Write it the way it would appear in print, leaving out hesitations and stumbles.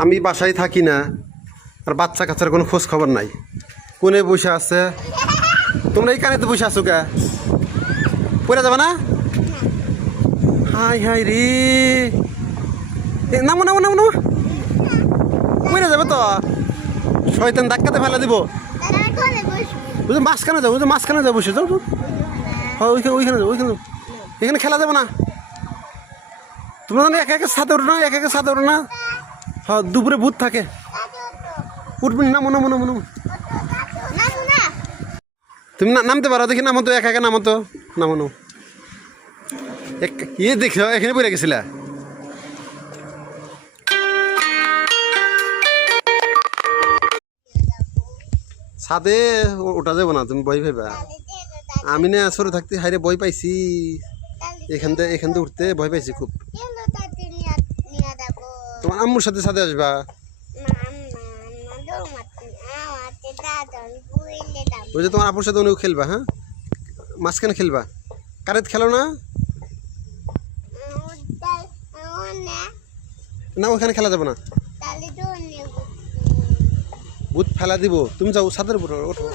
আমি বাসায় থাকি না, আর বাচ্চা কাচ্চার কোনো খোঁজ খবর নাই। কোনে বসে আছে? তোমরা এইখানে তো বসে আছো কে? পড়ে যাবে না? হাই হাই রে, নামো নামো নামো নামো, পড়ে যাবে তো। শয়তান ধাক্কাতে ফেলা দিব। বুঝো মাঝখানে যাবো, বুঝো মাঝখানে যাবো, বসে যাও। হ্যাঁ ওইখানে যাবো, ওইখানে যাবো। এখানে খেলা যাবে না। তোমরা জানো একা একা ছাদে ওঠো না, একা একা ছাদে ওঠো না। হ্যাঁ দুপুরে ভূত থাকে। উঠবেন, নামো নামো নামো নামো। তুমি নামতে পারো, দেখি নামো তো, একা একা নামো তো, নামো নামো। ইয়ে দেখো এখানে পড়ে গেছিলা। ছাদে ওটা যাবো না, তুমি ভয় পাইবা। আমি না আসরে থাকতে হাইরে ভয় পাইছি, এখান থেকে উঠতে ভয় পাইছি খুব। তোমার আম্মুর সাথে ছাদে আসবা। ওই যে তোমার আপুর সাথে উনিও খেলবা। হ্যাঁ মাঝখানে খেলবা, কারেন্ট খেলো না। না ওখানে খেলা যাবে না, ভূত ফেলা দিব। তুমি যাও ছাদের উপর ওঠো।